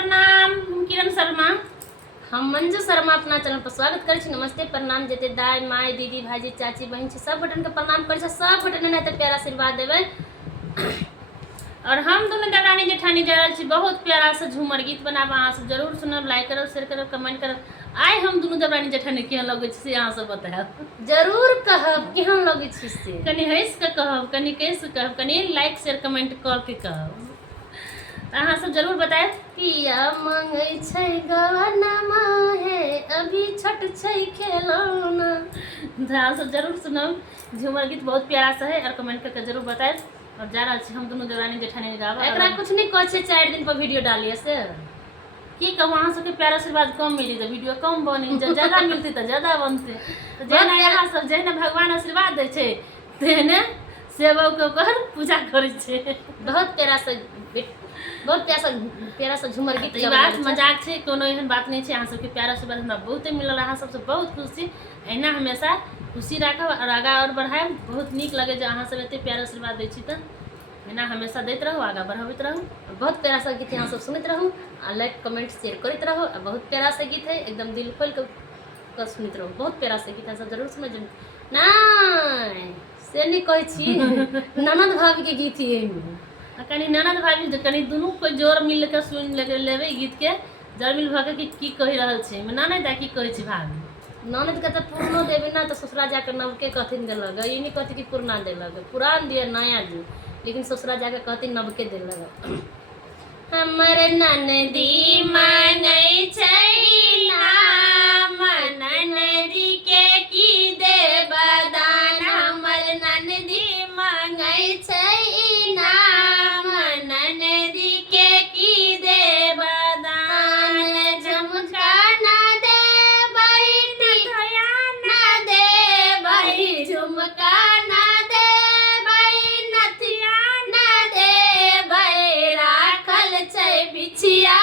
प्रणाम। हम किरण शर्मा, हम मंजू शर्मा अपना चैनल पर स्वागत करै छी। नमस्ते प्रणाम। जते दाई माई दीदी भाईजी चाची बहन छै सब बटन के प्रणाम करै छै। सब बटन ने तो प्यारा आशीर्वाद देवे। और हम दोनों देवरानी जेठानी जा रहल छी बहुत प्यारा से झूमर गीत बनाबा। अहाँ सब जरूर सुनब, लाइक करब, शेयर करब, कमेंट करब। आइ हम दोनों देवरानी जेठानी केहन लगै छै से अहाँ सब बतायब। जरूर कहब केहन लगै छै से। कनी हंस के कहब, कनी कैसे कहब, कनी लाइक शेयर कमेंट कर के कहब। अहाँ सब जरूर बतायब। पिया मांगे छै गवनमा हे अभी छठ छै खेलौना। अहाँ सब जरूर सुनब। झूमर गीत बहुत प्यारा सा है और कमेंट करके जरूर बतायब। और जा रहा छी हम दोनों देवरानी जेठानी गावा। एकरा कुछ नहीं कहै छै 4 दिन पर वीडियो डालिए से की कहूँ, अहाँ सबके प्यार आशीर्वाद कम मिली तो वीडियो कम बनी, ज्यादा मिलती तो ज्यादा बनते। तो जहना यहाँ सब जहना भगवान आशीर्वाद दे छे तेहने सेवक के ओकर पूजा करे छे। बहुत प्यारा सा झूमर गीत। ई बात मजाक छे, कोनो एहन बात नहीं छे। अहाँ सबके प्यार आशीर्वाद हमरा बहुते मिलल। अहाँ सबसे बहुत खुश छी। एना हमेशा खुशी राखब और आगा और बढ़ाएब। बहुत नीक लगे जे अहाँ सब एते प्यार आशीर्वाद दै छी। त एना हमेशा दैत रहू, आगा बढ़ाबैत रहू। बहुत प्यारा सा गीत यहाँ सब सुनते रहू और लाइक कमेंट शेयर करते रहू। बहुत प्यारा सा गीत है, एकदम दिल खोल के सुनते रहू। बहुत प्यारा सा गीत है, सब जरूर सुनो। नहीं से नहीं कहै छी ननद भाभी के गीत है। कनी ननद भाभी कनी दुनू कोई जोर मिल के सुन लेबे गीत के। जोर मिल भ के की कहि रहल छै ननद दा की कहै छै भाभी। ननद के तो पुरानो देवे ना तो ससुरा जाकर नवके कथिन दिलक। ये नहीं कहती कि पुराना दिलक, पुरान दिए नया दी, लेकिन ससुरा जाकर कहती नवके दिलक। हमर ननदी मांगै छै नाम, ननदी के की देब दान। हमर ननदी मांगै छै नाम, ननदी के की देब दान। झुमका ना देबै, टिकया ना देबै, झुमका ना देबै, नथिया ना देबै, राखल छै बिछिया